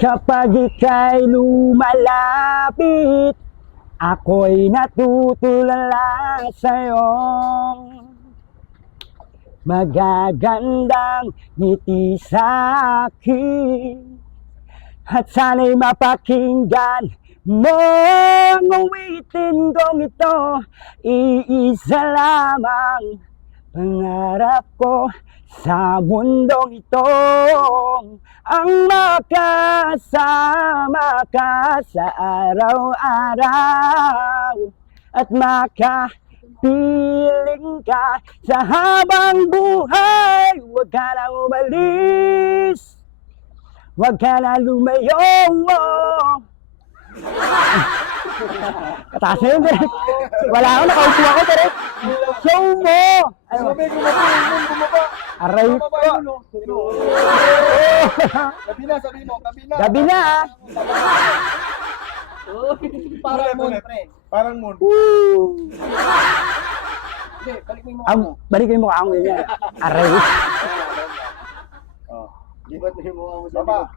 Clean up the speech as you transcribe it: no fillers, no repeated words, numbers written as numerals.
Kapag ika'y lumalapit, ako'y natutulala sa'yo. Magagandang ngiti sa'kin, at sana'y mapakinggan mo ang awitin kong ito. Iisa lamang pangarap ko sa mundong ito, ang makasama ka sa araw-araw at makapiling ka sa habang buhay. Huwag ka na umalis, huwag ka na lumayo. Kataas na yun, direct. Wala ako, nakaupo ako, direct. Show mo! Ay, aray po. Gabi na, sabi mo, gabi na. Gabi na, ah. Parang moon, pre. Parang moon. Hindi, balik mo yung mukha mo. Balik ko yung mukha ko ganyan. Aray. Oh, libat mo yung mukha mo. Baba.